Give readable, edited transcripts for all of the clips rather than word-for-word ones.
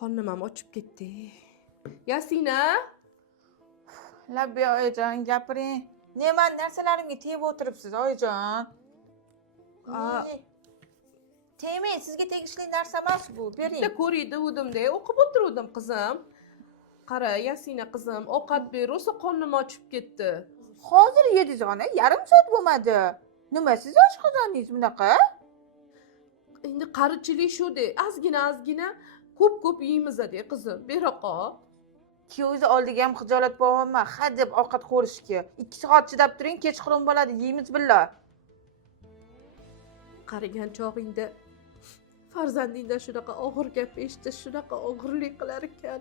Qornim ham ochib ketdi. Yasina? Labbi oyijon, gapiring. Nima narsalarimga tegib o'tiribsiz, oyijon? Tegmang, sizga tegishli narsa emas bu. Bering. Bitta ko'riydi o'dimda, o'qib o'tiruvdim qizim. Qara, Yasina qizim, ovqat ber, rosa qornim ochib ketdi. Hozir yedingiz ona, yarim soat bo'lmadi. Nima siz oshqozoningiz bunaqa? Endi qarichilik shu-de, ozgina ko'p yeymiz de qizim, bera qol. Kuyovingiz oldiga ham xijolat bo'lyapman, ha deb ovqat qo'rishga. 2 soat chidab turing, kechqurun bo'ladi, yeymiz billah. Qarigan chog'ingda farzandingdan shunaqa og'ir gap eshitish shunaqa og'irlik qilar ekan.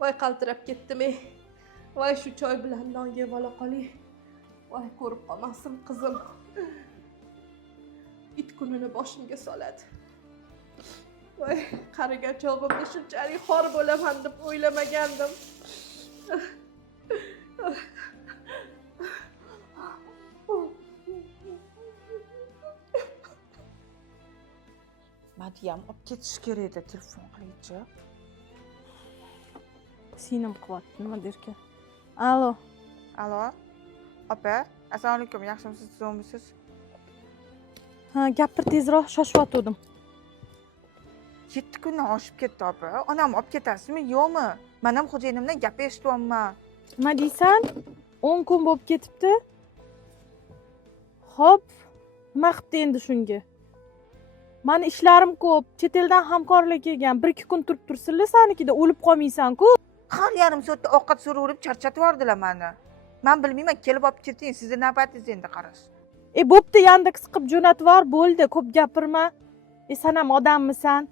Voy qaltirab ketdim-ey. Voy shu choy bilan non yeb ola qoling. Voy ko'rib qolmasin qizim. It kunini boshimga soladi. Voy qarigan chog'imda shunchalik xor bo'laman deb o'ylamagandim. Madiyam olib ketish kerak edi, telefon qilingchi. Sinam qilyapti, nima derkan? Alo. Alo. Opa, assalomu alaykum, yaxshimisiz, zo'rmisiz? Ha, gapir tezroq, shoshayotgandim. 7 kundan oshib ketdi, opa. Onam olib ketasizmi, yo'qmi? Men ham xo'jayinimdan gap eshityapman. Nima deysan? 10 kun bo'lib ketibdi. Xo'p, nima qilibdi endi shunga? Mani ishlarim ko'p, chet eldan hamkorlar kelgan. 1-2 kun turib tursinlar, sanikida o'lib qolmaysan-ku. Har yarim soatda ovqat so'raverib charchatib yubordilar meni. Men bilmayman, kelib olib keting, sizning navbatingiz endi qarash. Bo'pti, Yandex qilib jo'natib yubor, bo'ldi, ko'p gapirma. Sen ham odammisan?